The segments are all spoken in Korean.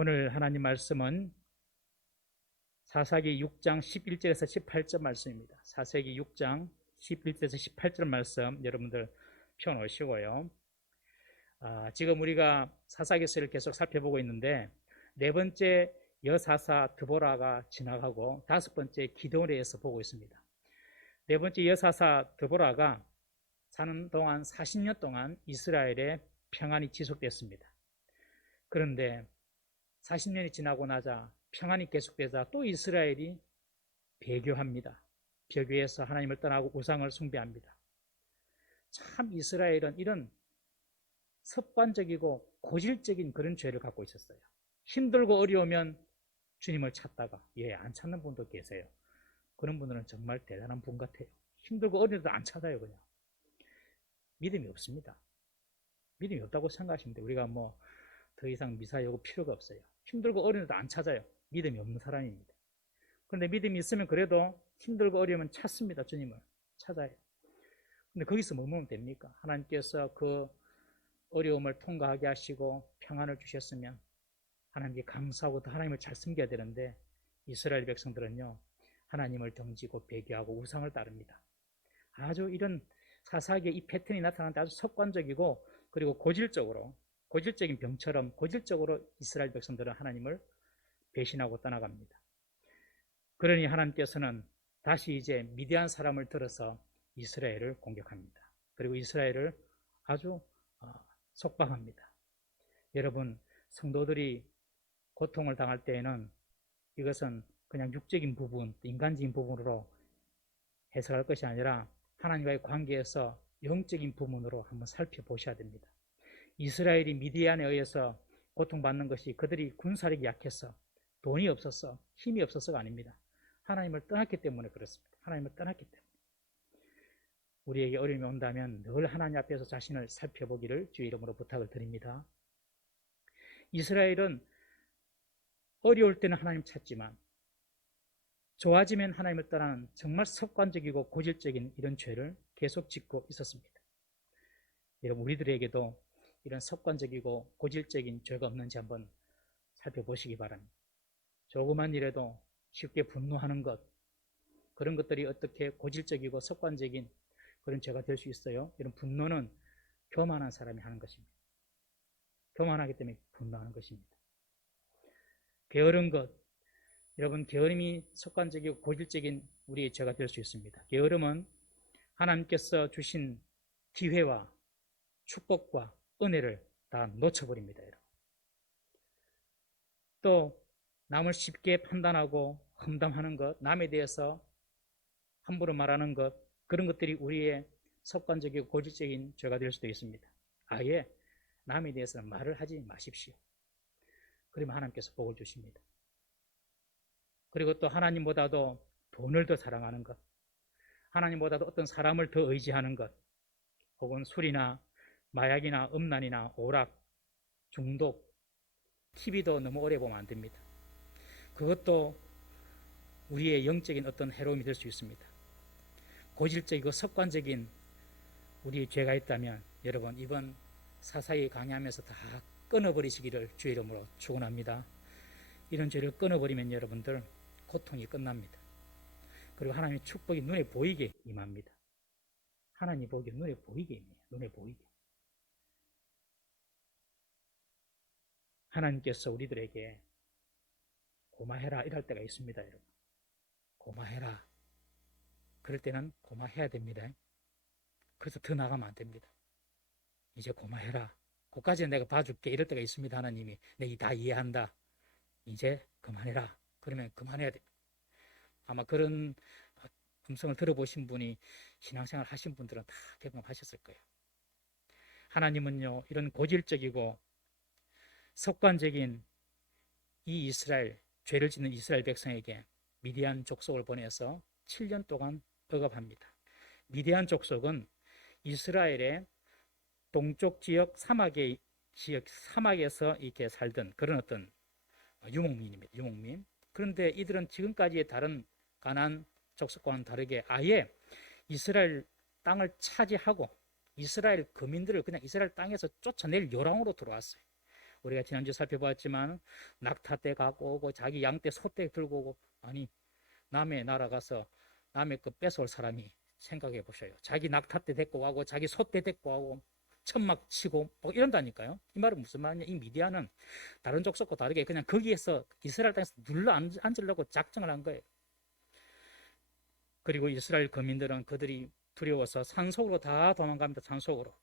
오늘 하나님 말씀은 사사기 6장 11절에서 18절 말씀입니다. 사사기 6장 11절에서 18절 말씀 여러분들 펴놓으시고요. 지금 우리가 사사기서를 계속 살펴보고 있는데 네 번째 여사사 드보라가 지나가고 다섯 번째 기드온에 의해서 보고 있습니다. 네 번째 여사사 드보라가 사는 동안 40년 동안 이스라엘에 평안이 지속됐습니다. 그런데 40년이 지나고 나자 평안이 계속되자 또 이스라엘이 배교합니다. 배교해서 하나님을 떠나고 우상을 숭배합니다. 참 이스라엘은 이런 습관적이고 고질적인 그런 죄를 갖고 있었어요. 힘들고 어려우면 주님을 찾다가 안 찾는 분도 계세요. 그런 분들은 정말 대단한 분 같아요. 힘들고 어려워도 안 찾아요. 그냥 믿음이 없습니다. 믿음이 없다고 생각하시면 돼요. 우리가 더 이상 미사 요구 필요가 없어요. 힘들고 어려워도 안 찾아요. 믿음이 없는 사람입니다. 그런데 믿음이 있으면 그래도 힘들고 어려우면 찾습니다. 주님을 찾아요. 근데 거기서 머무르면 됩니까? 하나님께서 그 어려움을 통과하게 하시고 평안을 주셨으면 하나님께 감사하고 또 하나님을 잘 섬겨야 되는데 이스라엘 백성들은요, 하나님을 덩지고 배교하고 우상을 따릅니다. 아주 이런 사사기에 이 패턴이 나타나는데 아주 습관적이고 그리고 고질적인 병처럼 고질적으로 이스라엘 백성들은 하나님을 배신하고 떠나갑니다. 그러니 하나님께서는 다시 이제 미디안 사람을 들어서 이스라엘을 공격합니다. 그리고 이스라엘을 아주 속박합니다. 여러분, 성도들이 고통을 당할 때에는 이것은 그냥 육적인 부분, 인간적인 부분으로 해석할 것이 아니라 하나님과의 관계에서 영적인 부분으로 한번 살펴보셔야 됩니다. 이스라엘이 미디안에 의해서 고통받는 것이 그들이 군사력이 약해서 돈이 없어서 힘이 없어서가 아닙니다. 하나님을 떠났기 때문에 그렇습니다. 하나님을 떠났기 때문에. 우리에게 어려움이 온다면 늘 하나님 앞에서 자신을 살펴보기를 주의 이름으로 부탁을 드립니다. 이스라엘은 어려울 때는 하나님 찾지만 좋아지면 하나님을 떠나는 정말 습관적이고 고질적인 이런 죄를 계속 짓고 있었습니다. 여러분, 우리들에게도 이런 습관적이고 고질적인 죄가 없는지 한번 살펴보시기 바랍니다. 조그만 일에도 쉽게 분노하는 것, 그런 것들이 어떻게 고질적이고 습관적인 그런 죄가 될 수 있어요? 이런 분노는 교만한 사람이 하는 것입니다. 교만하기 때문에 분노하는 것입니다. 게으른 것, 여러분, 게으름이 습관적이고 고질적인 우리의 죄가 될 수 있습니다. 게으름은 하나님께서 주신 기회와 축복과 은혜를 다 놓쳐버립니다. 여러분. 또 남을 쉽게 판단하고 험담하는 것, 남에 대해서 함부로 말하는 것, 그런 것들이 우리의 습관적이고 고질적인 죄가 될 수도 있습니다. 아예 남에 대해서는 말을 하지 마십시오. 그러면 하나님께서 복을 주십니다. 그리고 또 하나님보다도 돈을 더 사랑하는 것, 하나님보다도 어떤 사람을 더 의지하는 것, 혹은 술이나 마약이나 음란이나 오락, 중독, TV도 너무 오래 보면 안 됩니다. 그것도 우리의 영적인 어떤 해로움이 될 수 있습니다. 고질적이고 습관적인 우리의 죄가 있다면 여러분, 이번 사사기 강의하면서 다 끊어버리시기를 주의 이름으로 축원합니다. 이런 죄를 끊어버리면 여러분들 고통이 끝납니다. 그리고 하나님의 축복이 눈에 보이게 임합니다. 하나님 보기 눈에 보이게 임해요. 눈에 보이게. 하나님께서 우리들에게 고마해라 이럴 때가 있습니다. 여러분, 고마해라. 그럴 때는 고마해야 됩니다. 그래서 더 나가면 안 됩니다. 이제 고마해라. 그까지는 내가 봐줄게 이럴 때가 있습니다. 하나님이 내가 다 이해한다. 이제 그만해라. 그러면 그만해야 됩니다. 아마 그런 음성을 들어보신 분이 신앙생활 하신 분들은 다 경험하셨을 거예요. 하나님은요, 이런 고질적이고 습관적인 이 이스라엘, 죄를 짓는 이스라엘 백성에게 미디안 족속을 보내서 7년 동안 억압합니다. 미디안 족속은 이스라엘의 동쪽 지역 사막에서 이렇게 살던 그런 어떤 유목민입니다. 유목민. 그런데 이들은 지금까지의 다른 가나안 족속과는 다르게 아예 이스라엘 땅을 차지하고 이스라엘 거민들을 그냥 이스라엘 땅에서 쫓아낼 요랑으로 들어왔어요. 우리가 지난주 살펴봤지만 낙타 떼 갖고 오고 자기 양떼 소떼 들고 오고, 아니 남의 나라 가서 남의 그 뺏어올 사람이 생각해 보셔요. 자기 낙타떼 데리고 가고 자기 소떼 데리고 가고 천막 치고 뭐 이런다니까요. 이 말은 무슨 말이냐? 이 미디안은 다른 족속과 다르게 그냥 거기에서 이스라엘 땅에서 눌러 앉으려고 작정을 한 거예요. 그리고 이스라엘 거민들은 그들이 두려워서 산속으로 다 도망갑니다. 산속으로.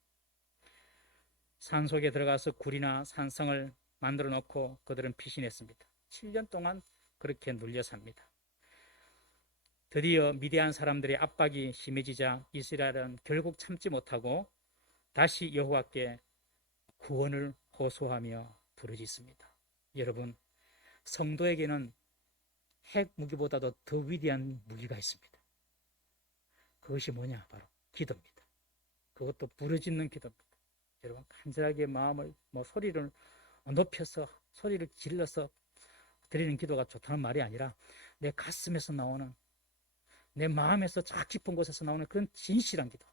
산속에 들어가서 굴이나 산성을 만들어 놓고 그들은 피신했습니다. 7년 동안 그렇게 눌려 삽니다. 드디어 미디안 사람들의 압박이 심해지자 이스라엘은 결국 참지 못하고 다시 여호와께 구원을 호소하며 부르짖습니다. 여러분, 성도에게는 핵 무기보다도 더 위대한 무기가 있습니다. 그것이 뭐냐? 바로 기도입니다. 그것도 부르짖는 기도입니다. 여러분, 간절하게 마음을 소리를 높여서 소리를 질러서 드리는 기도가 좋다는 말이 아니라 내 가슴에서 나오는, 내 마음에서 저 깊은 곳에서 나오는 그런 진실한 기도.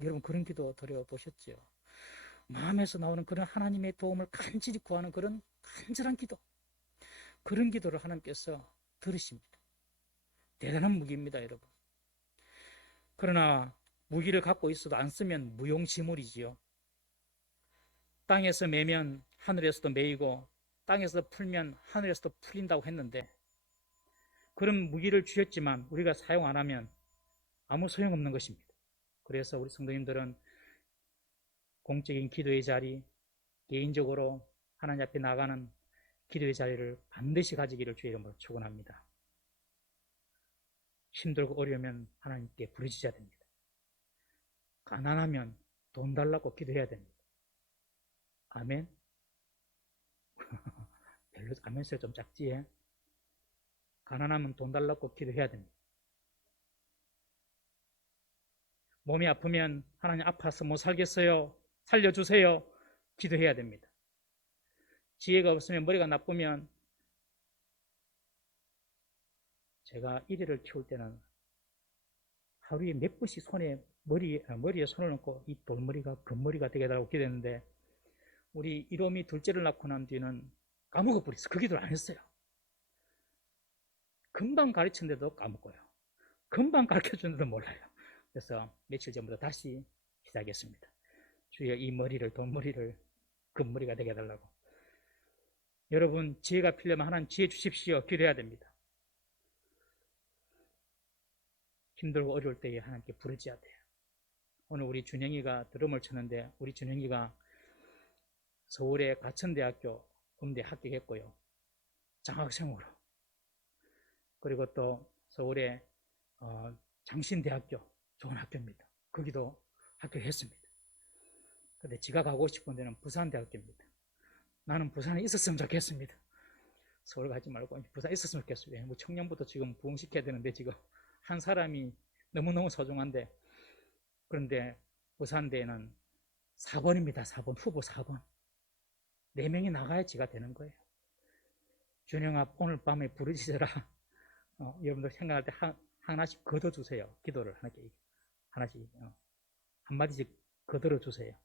여러분, 그런 기도 드려보셨죠? 마음에서 나오는 그런 하나님의 도움을 간절히 구하는 그런 간절한 기도, 그런 기도를 하나님께서 들으십니다. 대단한 무기입니다, 여러분. 그러나 무기를 갖고 있어도 안 쓰면 무용지물이지요. 땅에서 매면 하늘에서도 매이고 땅에서 풀면 하늘에서도 풀린다고 했는데, 그런 무기를 주셨지만 우리가 사용 안 하면 아무 소용없는 것입니다. 그래서 우리 성도님들은 공적인 기도의 자리, 개인적으로 하나님 앞에 나가는 기도의 자리를 반드시 가지기를 주의 이름으로 축원합니다. 힘들고 어려우면 하나님께 부르짖어야 됩니다. 가난하면 돈 달라고 기도해야 됩니다. 아멘. 별로 아멘 소리 좀 작지? 가난하면 돈 달라고 기도해야 됩니다. 몸이 아프면 하나님 아파서 못 살겠어요, 살려주세요, 기도해야 됩니다. 지혜가 없으면, 머리가 나쁘면, 제가 이리를 키울 때는 하루에 몇 번씩 머리에 손을 얹고 이 돌머리가 금머리가 되게 해달라고 기도했는데, 우리 이롬이 둘째를 낳고 난 뒤는 까먹어버렸어요. 그 기도를 안 했어요. 금방 가르쳤는데도 까먹고요. 금방 가르쳐주는데도 몰라요. 그래서 며칠 전부터 다시 시작했습니다. 주여, 이 머리를, 돌머리를 금머리가 되게 해달라고. 여러분, 지혜가 필요하면 하나님 지혜 주십시오. 기도해야 됩니다. 힘들고 어려울 때에 하나님께 부르짖어야 돼요. 오늘 우리 준영이가 드럼을 쳤는데, 우리 준영이가 서울의 가천대학교 음대 합격했고요. 장학생으로. 그리고 또 서울의 장신대학교, 좋은 학교입니다. 거기도 합격했습니다. 근데 지가 가고 싶은 데는 부산대학교입니다. 나는 부산에 있었으면 좋겠습니다. 서울 가지 말고 부산에 있었으면 좋겠어요. 뭐 청년부터 지금 부흥시켜야 되는데, 지금 한 사람이 너무너무 소중한데, 그런데 부산대에는 4번입니다. 4번, 후보 4번. 4명이 나가야 지가 되는 거예요. 준영아, 오늘 밤에 부르짖어라. 여러분들 생각할 때 하나씩 걷어주세요. 기도를 하나씩 한마디씩 걷어주세요.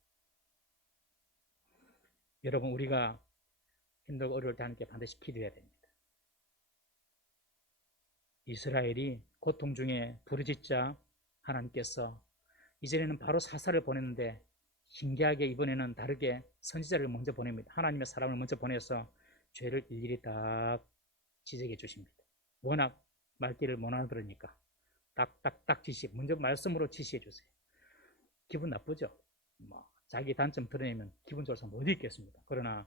여러분, 우리가 힘들고 어려울 때 하나님께 반드시 기도해야 됩니다. 이스라엘이 고통 중에 부르짖자 하나님께서 이전에는 바로 사사를 보냈는데, 신기하게 이번에는 다르게 선지자를 먼저 보냅니다. 하나님의 사람을 먼저 보내서 죄를 일일이 딱 지적해 주십니다. 워낙 말귀를 못 알아들으니까 딱딱딱 먼저 말씀으로 지시해 주세요. 기분 나쁘죠? 자기 단점 드러내면 기분 좋을 사람 어디 있겠습니까? 그러나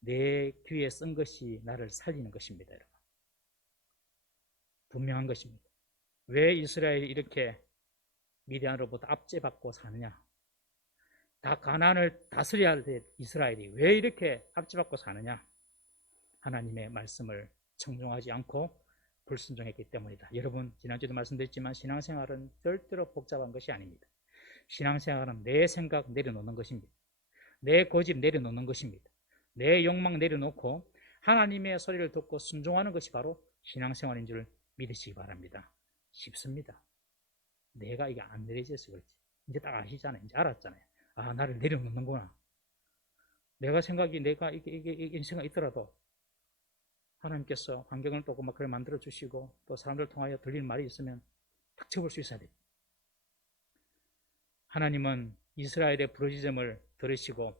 내 귀에 쓴 것이 나를 살리는 것입니다, 여러분. 분명한 것입니다. 왜 이스라엘이 이렇게 미디안으로부터 압제받고 사느냐? 다 가나안을 다스려야 할 이스라엘이 왜 이렇게 압제받고 사느냐? 하나님의 말씀을 청종하지 않고 불순종했기 때문이다. 여러분, 지난주에도 말씀드렸지만 신앙생활은 절대로 복잡한 것이 아닙니다. 신앙생활은 내 생각 내려놓는 것입니다. 내 고집 내려놓는 것입니다. 내 욕망 내려놓고 하나님의 소리를 듣고 순종하는 것이 바로 신앙생활인 줄 믿으시기 바랍니다. 쉽습니다. 내가 이게 안 내려져서 그렇지. 이제 딱 아시잖아요. 이제 알았잖아요. 아, 나를 내려놓는구나. 내가 생각이 내가 이게 인생이 있더라도 하나님께서 환경을 또 막 그걸 만들어 주시고 또 사람들 통하여 들리는 말이 있으면 탁 접을 수 있어야 돼요. 하나님은 이스라엘의 부르짖음을 들으시고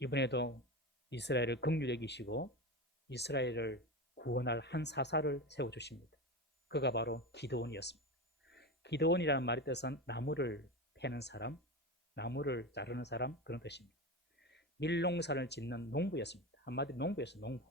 이번에도 이스라엘을 긍휼히 여기시고 이스라엘을 구원할 한 사사를 세워주십니다. 그가 바로 기드온이었습니다. 기드온이라는 말의 뜻은 나무를 패는 사람, 나무를 자르는 사람, 그런 뜻입니다. 밀농사를 짓는 농부였습니다. 한마디로 농부였어요. 농부.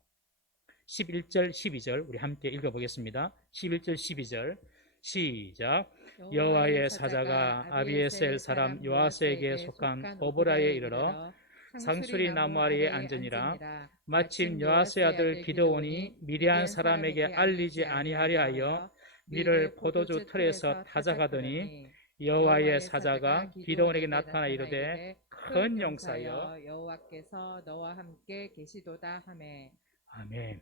11절 12절 우리 함께 읽어보겠습니다. 11절 12절 시작. 여호와의 사자가 아비에셀 사람 요아스에게 속한 오보라에 이르러 상수리 나무 아래에 앉으니라. 마침 요아스의 아들 기드온이 미디안 사람에게 알리지 아니하려 하여 밀을 포도주 틀에서 타작하더니 여호와의 사자가 기드온에게 나타나 이르되 큰 용사여 여호와께서 너와 함께 계시도다 하매. 아멘.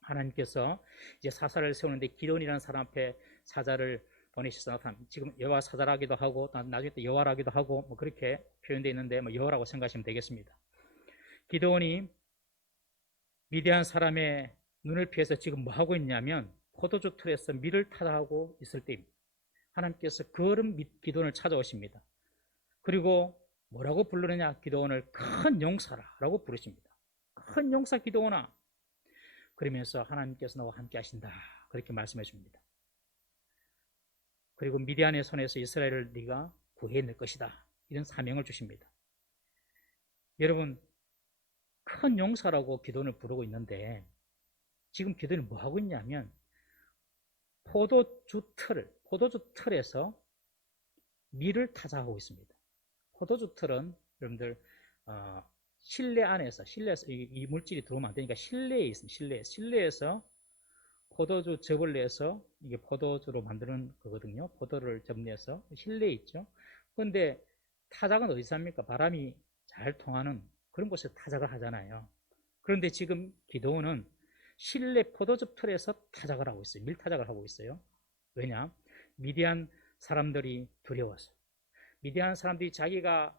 하나님께서 이제 사사를 세우는데 기드온이라는 사람 앞에 사자를 보내셔서 지금 여호와 사자라기도 하고 나중에 또 여호와라기도 하고 뭐 그렇게 표현되어 있는데 뭐 여호와라고 생각하시면 되겠습니다. 기드온이 미디안 사람의 눈을 피해서 지금 뭐 하고 있냐면 포도주 틀에서 밀을 타다하고 있을 때입니다. 하나님께서 그런 기드온을 찾아오십니다. 그리고 뭐라고 부르느냐? 기드온을 큰 용사라고 부르십니다. 큰 용사 기드온아. 그러면서 하나님께서 너와 함께 하신다. 그렇게 말씀해 줍니다. 그리고 미디안의 손에서 이스라엘을 네가 구해낼 것이다. 이런 사명을 주십니다. 여러분, 큰 용사라고 기드온을 부르고 있는데 지금 기드온이 뭐 하고 있냐면 포도주 틀에서 밀을 타작하고 있습니다. 포도주 틀은 여러분들 실내에서 이 물질이 들어오면 안 되니까 실내에 있습니다. 실내에서 포도주 즙을 내서 이게 포도주로 만드는 거거든요. 포도를 즙내서 실내에 있죠. 그런데 타작은 어디서 합니까? 바람이 잘 통하는 그런 곳에서 타작을 하잖아요. 그런데 지금 기드온은 실내 포도즙 틀에서 타작을 하고 있어요. 밀타작을 하고 있어요. 왜냐? 미디안 사람들이 두려워서. 미디안 사람들이 자기가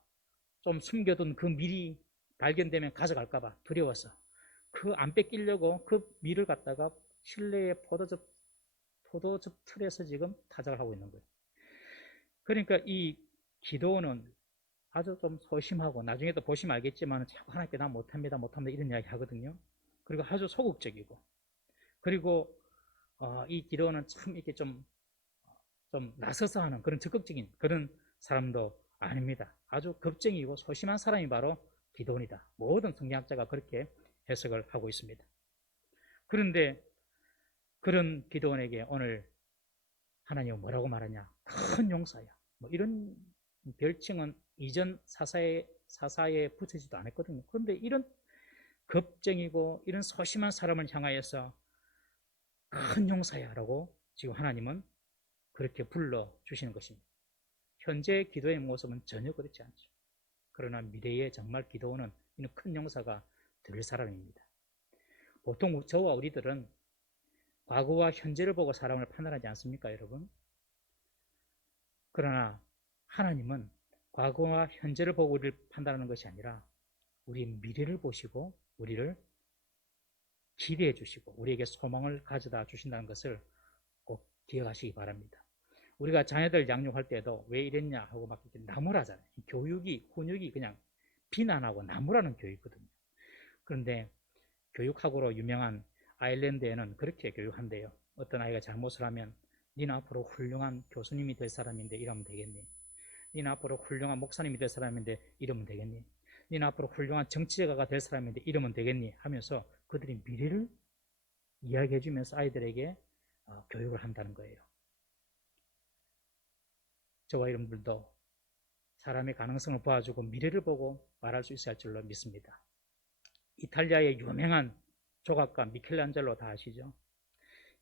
좀 숨겨둔 그 밀이 발견되면 가져갈까봐 두려워서 그 안 뺏기려고 그 밀을 갖다가 실내의 포도즙 틀에서 지금 타작을 하고 있는 거예요. 그러니까 이 기드온은 아주 좀 소심하고 나중에도 보시면 알겠지만 자꾸 하나님께 나 못합니다 이런 이야기 하거든요. 그리고 아주 소극적이고 그리고 이 기드온은 참 이렇게 좀 나서서 하는 그런 적극적인 그런 사람도 아닙니다. 아주 겁쟁이고 소심한 사람이 바로 기드온이다. 모든 성경학자가 그렇게 해석을 하고 있습니다. 그런데 그런 기드온에게 오늘 하나님은 뭐라고 말하냐? 큰 용사야. 뭐 이런 별칭은 이전 사사에 붙이지도 않았거든요. 그런데 이런 겁쟁이고 이런 소심한 사람을 향하여서 큰 용사야라고 지금 하나님은 그렇게 불러주시는 것입니다. 현재 기도의 모습은 전혀 그렇지 않죠. 그러나 미래에 정말 기도는 이는 큰 용사가 될 사람입니다. 보통 저와 우리들은 과거와 현재를 보고 사람을 판단하지 않습니까, 여러분? 그러나 하나님은 과거와 현재를 보고 우리를 판단하는 것이 아니라 우리 미래를 보시고 우리를 기대해 주시고 우리에게 소망을 가져다 주신다는 것을 꼭 기억하시기 바랍니다. 우리가 자녀들 양육할 때도 왜 이랬냐 하고 막 이렇게 나무라잖아요. 교육이, 훈육이 그냥 비난하고 나무라는 교육이거든요. 그런데 교육학으로 유명한 아일랜드에는 그렇게 교육한대요. 어떤 아이가 잘못을 하면 니는 앞으로 훌륭한 교수님이 될 사람인데 이러면 되겠니? 니는 앞으로 훌륭한 목사님이 될 사람인데 이러면 되겠니? 니는 앞으로 훌륭한 정치자가 될 사람인데 이러면 되겠니? 하면서 그들이 미래를 이야기해 주면서 아이들에게 교육을 한다는 거예요. 저와 여러분들도 사람의 가능성을 보아주고 미래를 보고 말할 수 있어야 할 줄로 믿습니다. 이탈리아의 유명한 조각가 미켈란젤로 다 아시죠?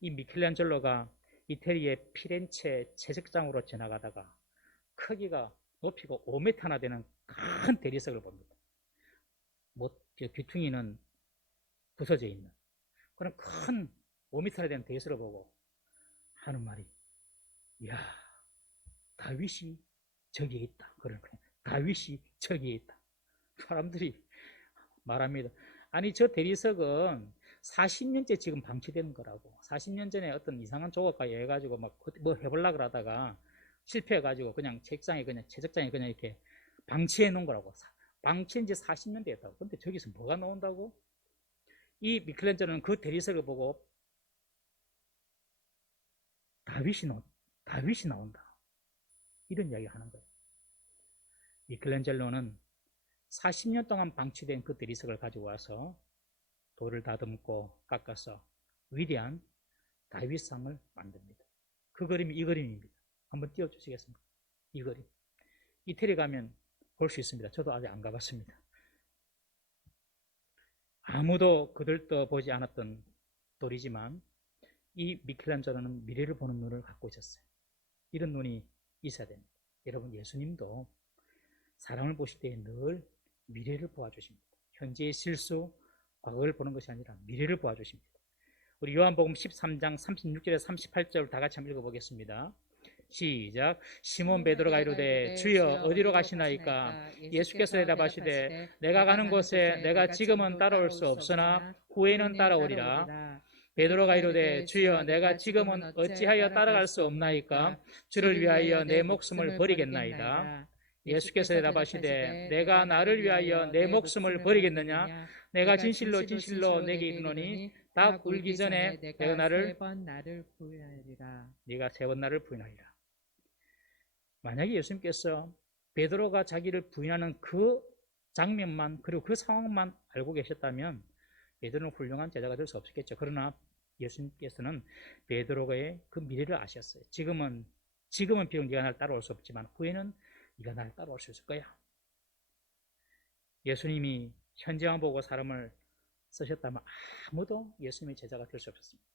이 미켈란젤로가 이태리의 피렌체 채색장으로 지나가다가 크기가 높이가 5m나 되는 큰 대리석을 봅니다. 귀퉁이는 부서져 있는 그런 큰 5m나 되는 대리석을 보고 하는 말이 이야 다윗이 저기에 있다. 그런 거예요. 다윗이 저기에 있다. 사람들이 말합니다. 아니 저 대리석은 40년째 지금 방치되는 거라고. 40년 전에 어떤 이상한 조각가 해가지고 막 뭐 해보려고 그러다가 실패해가지고 그냥 책상에 그냥 채적장에 그냥 이렇게 방치해 놓은 거라고. 방치한 지 40년 됐다고. 근데 저기서 뭐가 나온다고? 이 미켈란젤로는 그 대리석을 보고 다윗이 나온다. 이런 이야기 하는 거예요. 미켈란젤로는 40년 동안 방치된 그 대리석을 가지고 와서 돌을 다듬고 깎아서 위대한 다윗상을 만듭니다. 그 그림이 이 그림입니다. 한번 띄워주시겠습니까? 이 그림. 이태리 가면 볼 수 있습니다. 저도 아직 안 가봤습니다. 아무도 그들도 보지 않았던 돌이지만 이 미켈란젤로는 미래를 보는 눈을 갖고 있었어요. 이런 눈이 있어야 됩니다. 여러분, 예수님도 사람을 보실 때 늘 미래를 보아주십니다. 현재의 실수, 과거를 보는 것이 아니라 미래를 보아주십니다. 우리 요한복음 13장 36절에서 38절 다 같이 한번 읽어보겠습니다. 시작. 시몬 베드로가 이르되 주여 어디로 가시나이까? 예수께서 대답하시되 내가 가는 곳에 내가 지금은 따라올 수 없으나 후에는 따라오리라. 베드로가 이르되 주여 내가 지금은 어찌하여 따라갈 수 없나이까? 주를 위하여 내 목숨을 버리겠나이다. 예수께서 대답하시되 내가 나를 위하여 내 목숨을 버리겠느냐? 내가 진실로 진실로 내게 이르노니 닭 울기 전에 내가 나를 부인하리라. 네가 세 번 나를 부인하리라. 만약에 예수님께서 베드로가 자기를 부인하는 그 장면만 그리고 그 상황만 알고 계셨다면 베드로는 훌륭한 제자가 될 수 없었겠죠. 그러나 예수님께서는 베드로의 그 미래를 아셨어요. 지금은 비록 네가 나를 따라올 수 없지만 후에는 네가 나를 따라올 수 있을 거야. 예수님이 현재만 보고 사람을 쓰셨다면 아무도 예수님의 제자가 될 수 없었습니다.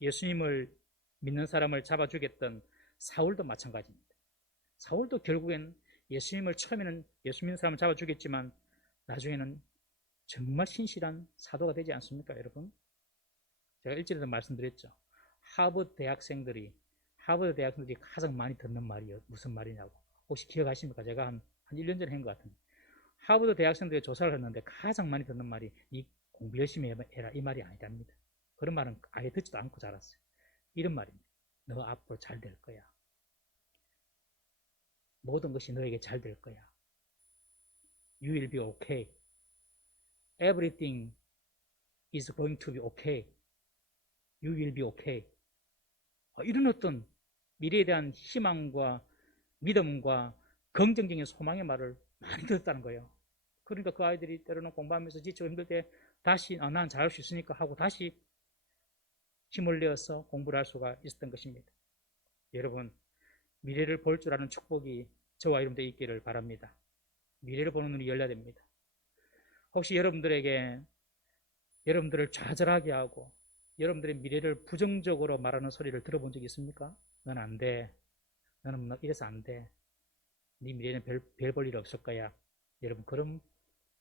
예수님을 믿는 사람을 잡아 죽였던 사울도 마찬가지입니다. 사울도 결국엔 예수님을 처음에는 예수 믿는 사람을 잡아 죽였지만 나중에는 정말 신실한 사도가 되지 않습니까, 여러분? 제가 일전에도 말씀드렸죠. 하버드 대학생들이 가장 많이 듣는 말이 무슨 말이냐고. 혹시 기억하십니까? 제가 한 1년 전에 한 것 같은데. 하버드 대학생들이 조사를 했는데 가장 많이 듣는 말이 이 공부 열심히 해라 이 말이 아니랍니다. 그런 말은 아예 듣지도 않고 자랐어요. 이런 말입니다. 너 앞으로 잘 될 거야. 모든 것이 너에게 잘 될 거야. You will be okay. Everything is going to be okay. You will be okay. 이런 어떤 미래에 대한 희망과 믿음과 긍정적인 소망의 말을 많이 들었다는 거예요. 그러니까 그 아이들이 때로는 공부하면서 지치고 힘들 때 다시 난 잘할 수 있으니까 하고 다시 힘을 내어서 공부를 할 수가 있었던 것입니다. 여러분, 미래를 볼 줄 아는 축복이 저와 여러분들 있기를 바랍니다. 미래를 보는 눈이 열려야 됩니다. 혹시 여러분들에게 여러분들을 좌절하게 하고 여러분들의 미래를 부정적으로 말하는 소리를 들어본 적이 있습니까? 넌 안 돼. 너는 이래서 안 돼. 네 미래는 별 볼 일 없을 거야. 여러분, 그런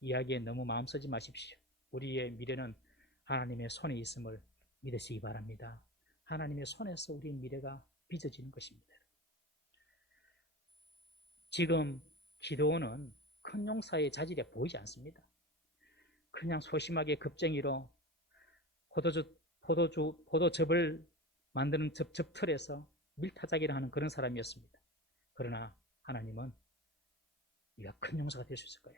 이야기에 너무 마음 쓰지 마십시오. 우리의 미래는 하나님의 손에 있음을 믿으시기 바랍니다. 하나님의 손에서 우리의 미래가 빚어지는 것입니다. 지금 기도원은 큰 용사의 자질이 보이지 않습니다. 그냥 소심하게 급쟁이로 포도즙을 만드는 접틀에서 밀타작이라 하는 그런 사람이었습니다. 그러나 하나님은 네가 큰 용사가 될 수 있을 거야.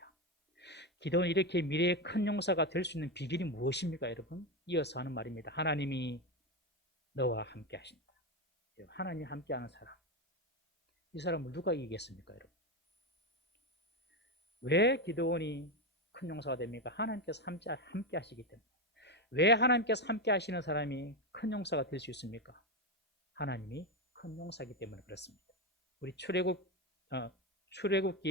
기도는 이렇게 미래의 큰 용사가 될 수 있는 비결이 무엇입니까, 여러분? 이어서 하는 말입니다. 하나님이 너와 함께 하신다. 하나님 함께하는 사람. 이 사람을 누가 이기겠습니까, 여러분? 왜 기도원이 큰 용사가 됩니까? 하나님께서 함께 하시기 때문에. 왜 하나님께서 함께 하시는 사람이 큰 용사가 될 수 있습니까? 하나님이 큰 용사이기 때문에 그렇습니다. 우리 출애굽기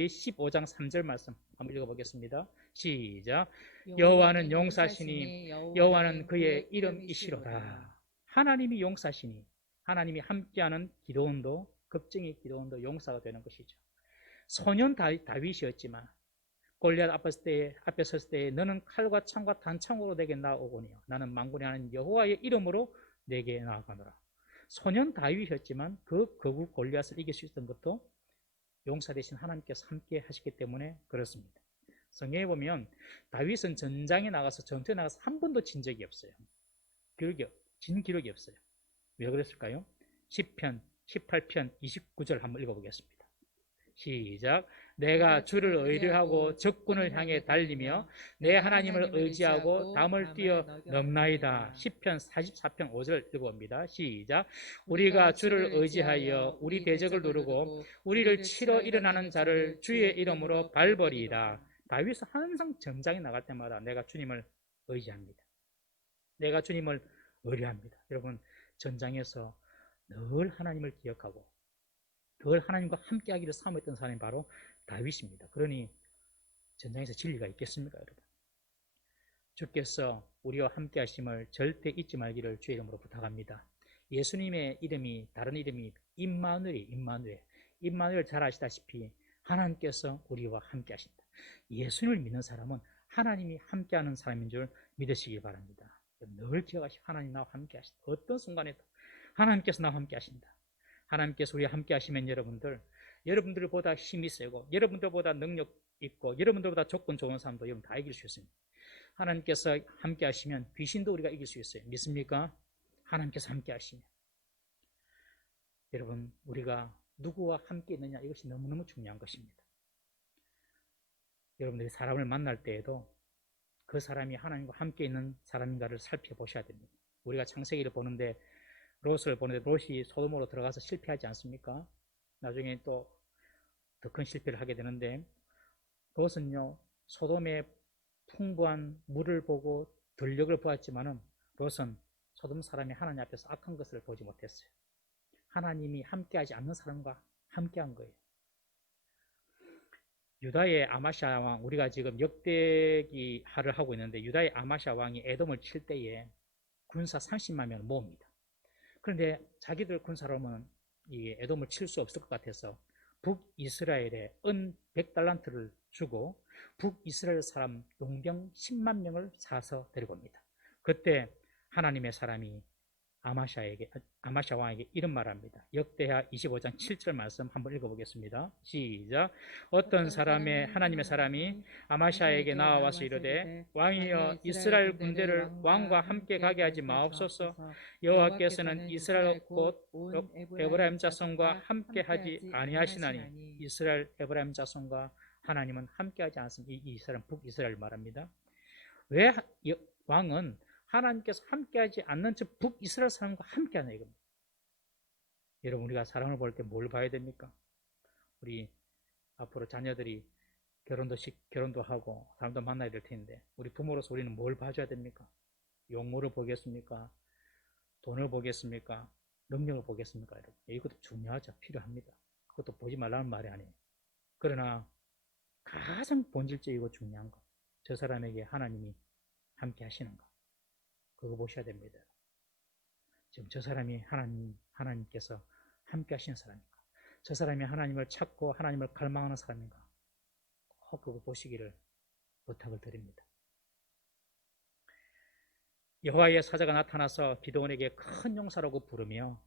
15장 3절 말씀 한번 읽어보겠습니다. 시작. 여호와는 용사시니 여호와는 그의 이름이시로다. 하나님이 용사시니 하나님이 함께하는 기도원도 급쟁이 기도원도 용사가 되는 것이죠. 소년 다윗이었지만 골리앗 앞에 섰을 때 너는 칼과 창과 단창으로 내게 나오거니와 나는 만군의 하나님 여호와의 이름으로 내게 나아가노라. 소년 다윗이었지만 그 거국 골리앗을 이길 수 있었던 것도 용사 되신 하나님께서 함께 하시기 때문에 그렇습니다. 성경에 보면 다윗은 전장에 나가서 전투에 나가서 한 번도 진 적이 없어요. 진 기록이 없어요. 왜 그랬을까요? 10편, 18편, 29절 한번 읽어보겠습니다. 시작. 내가 주를 의뢰하고 적군을 향해 달리며 내 하나님을 의지하고 담을 뛰어 넘나이다. 10편 44편 5절 읽어봅니다. 시작. 우리가 주를 의지하여 우리 대적을 누르고 우리를 치러 일어나는 자를 주의 이름으로 밟으리이다. 다윗은 항상 전장에 나갈 때마다 내가 주님을 의지합니다. 내가 주님을 의뢰합니다. 여러분, 전장에서 늘 하나님을 기억하고 늘 하나님과 함께하기를 사모했던 사람이 바로 다윗입니다. 그러니 전장에서 진리가 있겠습니까, 여러분? 주께서 우리와 함께하심을 절대 잊지 말기를 주의 이름으로 부탁합니다. 예수님의 이름이 다른 이름이 임마누엘 잘 아시다시피 하나님께서 우리와 함께하신다. 예수님을 믿는 사람은 하나님이 함께하는 사람인 줄 믿으시기 바랍니다. 늘 기억하시고 하나님 나와 함께하신다. 어떤 순간에도 하나님께서 나와 함께하신다. 하나님께서 우리와 함께하시면 여러분들보다 힘이 세고 여러분들보다 능력 있고 여러분들보다 조건 좋은 사람도 여러분 다 이길 수 있습니다. 하나님께서 함께하시면 귀신도 우리가 이길 수 있어요. 믿습니까? 하나님께서 함께하시면. 여러분, 우리가 누구와 함께 있느냐, 이것이 너무너무 중요한 것입니다. 여러분들이 사람을 만날 때에도 그 사람이 하나님과 함께 있는 사람인가를 살펴보셔야 됩니다. 우리가 창세기를 보는데 롯을 보는데 롯이 소돔으로 들어가서 실패하지 않습니까? 나중에 또 더 큰 실패를 하게 되는데 롯은요, 소돔의 풍부한 물을 보고 들녘을 보았지만은 롯은 소돔 사람이 하나님 앞에서 악한 것을 보지 못했어요. 하나님이 함께하지 않는 사람과 함께한 거예요. 유다의 아마시아 왕, 우리가 지금 역대기하를 하고 있는데 유다의 아마시아 왕이 에돔을 칠 때에 군사 30만 명을 모읍니다. 그런데 자기들 군사로 하면 이 에돔을 칠 수 없을 것 같아서 북이스라엘에 은 100달란트를 주고 북이스라엘 사람 용병 10만 명을 사서 데리고 옵니다. 그때 하나님의 사람이 아마시아 왕에게 이런 말합니다. 역대하 25장 7절 말씀 한번 읽어보겠습니다. 시작. 어떤 사람의 하나님의 사람이 아마시아에게 나와서 이르되 왕이여 이스라엘 군대를 왕과 함께 가게 하지 마옵소서. 여호와께서는 이스라엘 곧 에브라임 자손과 함께 하지 아니하시나니. 이스라엘 에브라임 자손과 하나님은 함께 하지 않습니다. 이 이스라엘 북이스라엘 말합니다. 왜 왕은 하나님께서 함께하지 않는 저 북이스라엘 사람과 함께하는 이겁니다. 여러분, 우리가 사람을 볼 때 뭘 봐야 됩니까? 우리 앞으로 자녀들이 결혼도 하고 사람도 만나야 될 텐데 우리 부모로서 우리는 뭘 봐줘야 됩니까? 용모를 보겠습니까? 돈을 보겠습니까? 능력을 보겠습니까? 여러분, 이것도 중요하죠. 필요합니다. 그것도 보지 말라는 말이 아니에요. 그러나 가장 본질적이고 중요한 거, 저 사람에게 하나님이 함께 하시는 거, 그거 보셔야 됩니다. 지금 저 사람이 하나님께서 함께 하시는 사람인가? 저 사람이 하나님을 찾고 하나님을 갈망하는 사람인가? 꼭 그거 보시기를 부탁을 드립니다. 여호와의 사자가 나타나서 기드온에게 큰 용사라고 부르며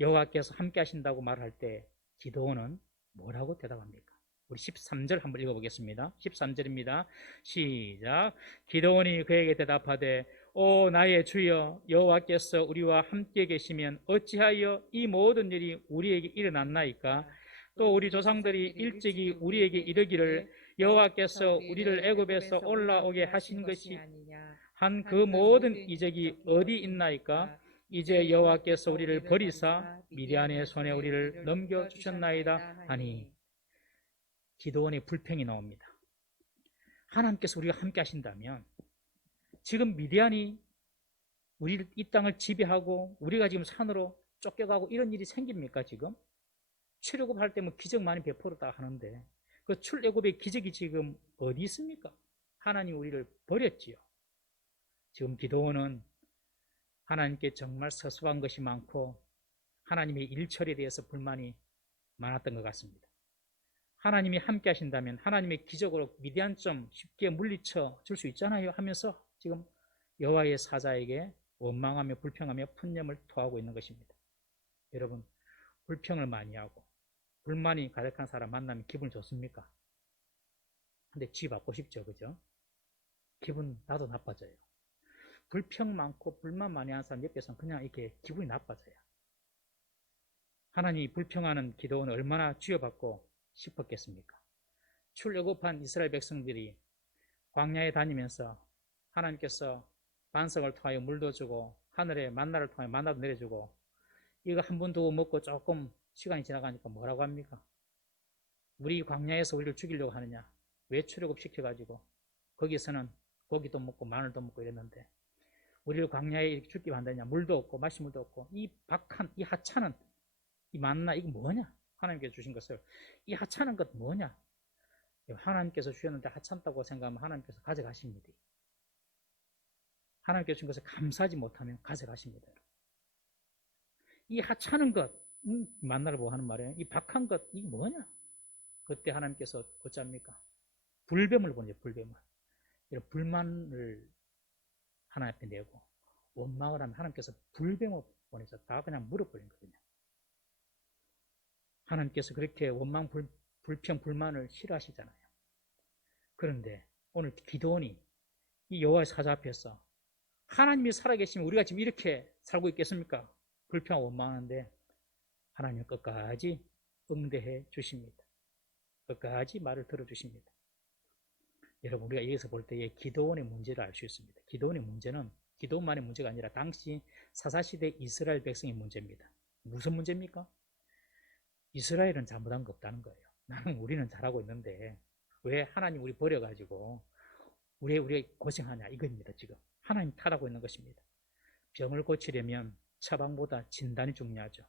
여호와께서 함께 하신다고 말할 때 기드온은 뭐라고 대답합니까? 우리 13절 한번 읽어보겠습니다. 13절입니다. 시작. 기드온이 그에게 대답하되 오 나의 주여 여호와께서 우리와 함께 계시면 어찌하여 이 모든 일이 우리에게 일어났나이까? 또 우리 조상들이 일찍이 우리에게 이르기를 여호와께서 우리를 애굽에서 올라오게 하신 것이 한 그 모든 이적이 어디 있나이까? 이제 여호와께서 우리를 버리사 미디안의 손에 우리를 넘겨주셨나이다 하니. 기드온의 불평이 나옵니다. 하나님께서 우리가 함께 하신다면 지금 미디안이 우리 이 땅을 지배하고 우리가 지금 산으로 쫓겨가고 이런 일이 생깁니까? 지금 출애굽할 때면 기적 많이 베풀었다 하는데 그 출애굽의 기적이 지금 어디 있습니까? 하나님 우리를 버렸지요. 지금 기드온은 하나님께 정말 서슴한 것이 많고 하나님의 일처리에 대해서 불만이 많았던 것 같습니다. 하나님이 함께 하신다면 하나님의 기적으로 미디안 좀 쉽게 물리쳐 줄 수 있잖아요 하면서 지금 여호와의 사자에게 원망하며 불평하며 푼념을 토하고 있는 것입니다. 여러분, 불평을 많이 하고 불만이 가득한 사람 만나면 기분 좋습니까? 근데 지받고 싶죠, 그죠? 기분 나도 나빠져요. 불평 많고 불만 많이 하는 사람 옆에서는 그냥 이렇게 기분이 나빠져요. 하나님이 불평하는 기도는 얼마나 쥐어받고 싶었겠습니까? 출애굽한 이스라엘 백성들이 광야에 다니면서 하나님께서 반석을 통하여 물도 주고 하늘에 만나를 통하여 만나도 내려주고 이거 한 번 두고 먹고 조금 시간이 지나가니까 뭐라고 합니까? 우리 광야에서 우리를 죽이려고 하느냐? 왜 출애굽시켜가지고 거기서는 고기도 먹고 마늘도 먹고 이랬는데 우리를 광야에 이렇게 죽게 만드냐? 물도 없고 마실 물도 없고 이 박한 이 하찮은 이 만나 이거 뭐냐? 하나님께서 주신 것을 이 하찮은 것 뭐냐? 하나님께서 주셨는데 하찮다고 생각하면 하나님께서 가져가십니다. 하나님께서 주신 것을 감사하지 못하면 가져가십니다. 이 하찮은 것, 만나를 보고 하는 말이에요. 이 박한 것, 이게 뭐냐? 그때 하나님께서 어쩝니까? 불뱀을 보내요, 불뱀을. 이런 불만을 하나님 앞에 내고 원망을 하면 하나님께서 불뱀을 보내서 다 그냥 물어버린 거거든요. 하나님께서 그렇게 원망, 불평, 불만을 싫어하시잖아요. 그런데 오늘 기도원이 이 여호와의 사자 앞에서 하나님이 살아계시면 우리가 지금 이렇게 살고 있겠습니까? 불평하고 원망하는데 하나님은 끝까지 응대해 주십니다. 끝까지 말을 들어주십니다. 여러분 우리가 여기서 볼 때의 기도원의 문제를 알 수 있습니다. 기도원의 문제는 기도원만의 문제가 아니라 당시 사사시대 이스라엘 백성의 문제입니다. 무슨 문제입니까? 이스라엘은 잘못한 거 없다는 거예요. 나는 우리는 잘하고 있는데 왜 하나님 우리 버려가지고 우리 고생하냐 이겁니다. 지금 하나님 탓하고 있는 것입니다. 병을 고치려면 처방보다 진단이 중요하죠.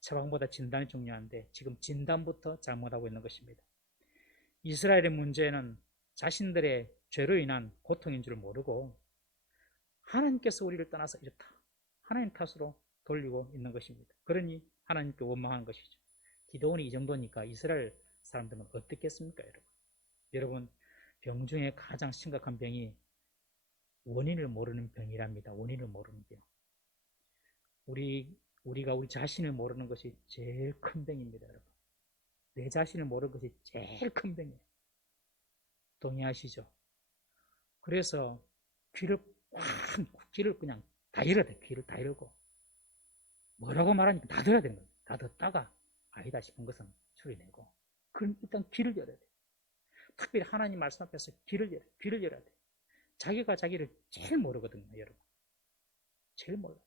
처방보다 진단이 중요한데 지금 진단부터 잘못하고 있는 것입니다. 이스라엘의 문제는 자신들의 죄로 인한 고통인 줄 모르고 하나님께서 우리를 떠나서 이렇다. 하나님 탓으로 돌리고 있는 것입니다. 그러니 하나님께 원망하는 것이죠. 기도원이 이 정도니까 이스라엘 사람들은 어떻겠습니까, 여러분? 여러분, 병 중에 가장 심각한 병이 원인을 모르는 병이랍니다. 원인을 모르는 병. 우리가 우리 자신을 모르는 것이 제일 큰 병입니다, 여러분. 내 자신을 모르는 것이 제일 큰 병이에요. 동의하시죠? 그래서 귀를 그냥 다 열어야 돼. 귀를 다 열고. 뭐라고 말하니까 다 들어야 되는 거예요. 다 듣다가 아니다 싶은 것은 처리내고. 그럼 일단 귀를 열어야 돼. 특별히 하나님 말씀 앞에서 귀를 열어야 돼. 자기가 자기를 제일 모르거든요, 여러분. 제일 몰라요.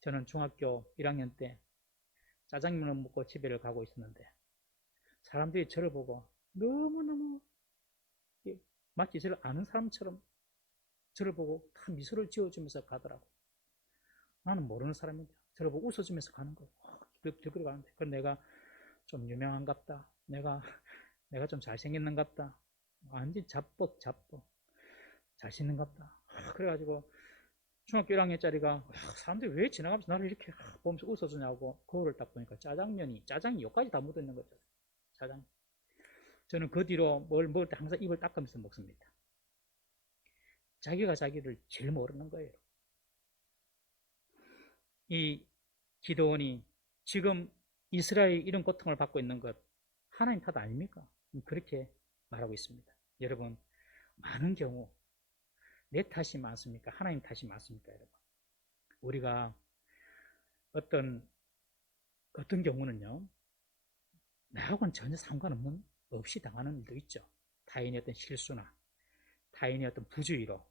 저는 중학교 1학년 때 짜장면을 먹고 집에를 가고 있었는데 사람들이 저를 보고 너무너무 마치 저를 아는 사람처럼 저를 보고 다 미소를 지어주면서 가더라고. 나는 모르는 사람인데 저를 보고 웃어주면서 가는 거예요. 들고 가는데 그럼 내가 좀 유명한갑다. 내가 좀 잘생겼는갑다. 완전 자뻑 잘생겼는갑다. 그래가지고 중학교 1학년짜리가 사람들이 왜 지나가면서 나를 이렇게 보면서 웃어주냐고 거울을 딱 보니까 짜장이 여기까지 다 묻어있는 거죠. 짜장. 저는 그 뒤로 뭘 먹을 때 항상 입을 닦으면서 먹습니다. 자기가 자기를 제일 모르는 거예요. 이 기도원이 지금 이스라엘이 이런 고통을 받고 있는 것 하나님 탓 아닙니까? 그렇게 말하고 있습니다. 여러분 많은 경우 내 탓이 많습니까? 하나님 탓이 많습니까? 여러분 우리가 어떤 경우는요 나하고는 전혀 상관없는 없이 당하는 일도 있죠. 타인의 어떤 실수나 타인의 어떤 부주의로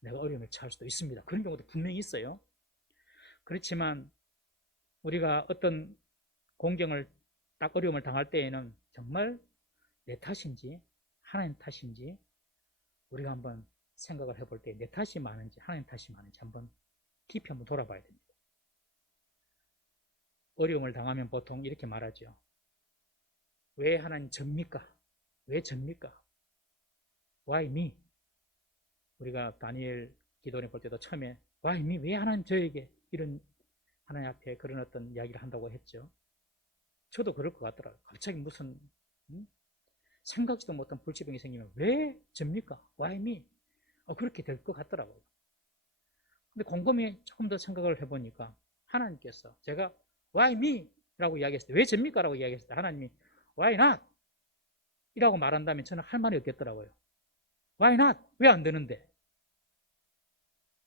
내가 어려움을 처할 수도 있습니다. 그런 경우도 분명히 있어요. 그렇지만 우리가 어떤 공경을 딱 어려움을 당할 때에는 정말 내 탓인지 하나님 탓인지 우리가 한번 생각을 해볼 때 내 탓이 많은지 하나님 탓이 많은지 한번 깊이 한번 돌아봐야 됩니다. 어려움을 당하면 보통 이렇게 말하죠. 왜 하나님 접니까? 왜 접니까? Why me? 우리가 다니엘 기도원에 볼 때도 처음에 Why me? 왜 하나님 저에게 이런 하나님 앞에 그런 어떤 이야기를 한다고 했죠. 저도 그럴 것 같더라고요. 갑자기 무슨 생각지도 못한 불치병이 생기면 왜 접니까? Why me? 그렇게 될 것 같더라고요. 근데 곰곰이 조금 더 생각을 해보니까 하나님께서 제가 Why me? 라고 이야기했을 때 왜 접니까? 라고 이야기했을 때 하나님이 Why not? 이라고 말한다면 저는 할 말이 없겠더라고요. Why not? 왜 안 되는데?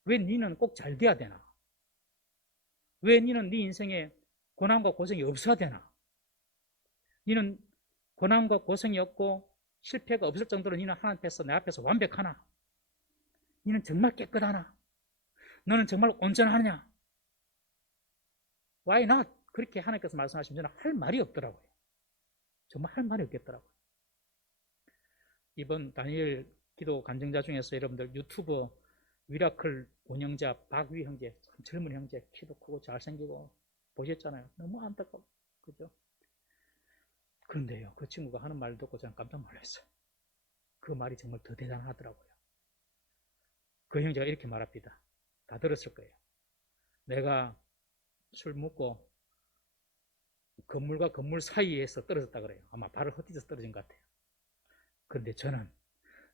왜 니는 꼭 잘 돼야 되나? 왜 니는 네 인생에 고난과 고생이 없어야 되나? 니는 고난과 고생이 없고 실패가 없을 정도로 니는 하나님 앞에서 내 앞에서 완벽하나? 니는 정말 깨끗하나? 너는 정말 온전하냐? Why not? 그렇게 하나님께서 말씀하시면 저는 할 말이 없더라고요. 정말 할 말이 없겠더라고요. 이번 다니엘 기도 간증자 중에서 여러분들 유튜브 미라클 운영자 박위 형제, 참 젊은 형제, 키도 크고 잘생기고 보셨잖아요. 너무 안타까워. 그죠? 그런데요, 그 친구가 하는 말 듣고 저는 깜짝 놀랐어요. 그 말이 정말 더 대단하더라고요. 그 형제가 이렇게 말합니다. 다 들었을 거예요. 내가 술 먹고 건물과 건물 사이에서 떨어졌다 그래요. 아마 발을 헛디뎌서 떨어진 것 같아요. 그런데 저는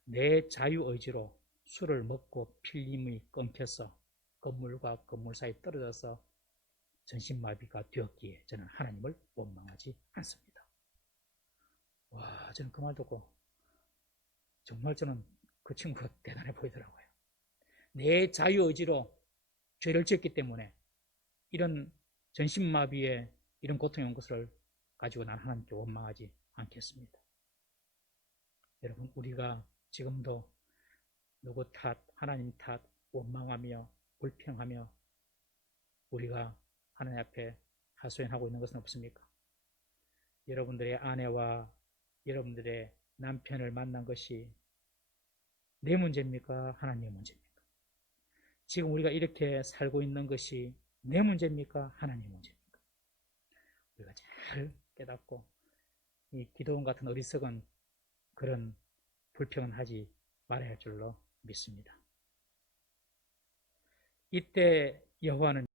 내 자유의지로 술을 먹고 필름이 끊겨서 건물과 건물 사이 떨어져서 전신마비가 되었기에 저는 하나님을 원망하지 않습니다. 와, 저는 그 말 듣고 정말 저는 그 친구가 대단해 보이더라고요. 내 자유의지로 죄를 지었기 때문에 이런 전신마비에 이런 고통이 온 것을 가지고 난 하나님께 원망하지 않겠습니다. 여러분, 우리가 지금도 누구 탓, 하나님 탓, 원망하며 불평하며 우리가 하나님 앞에 하소연하고 있는 것은 없습니까? 여러분들의 아내와 여러분들의 남편을 만난 것이 내 문제입니까? 하나님의 문제입니까? 지금 우리가 이렇게 살고 있는 것이 내 문제입니까? 하나님의 문제입니까? 우리가 잘 깨닫고 이 기도원 같은 어리석은 그런 불평은 하지 말아야 할 줄로 믿습니다. 이때 여호와는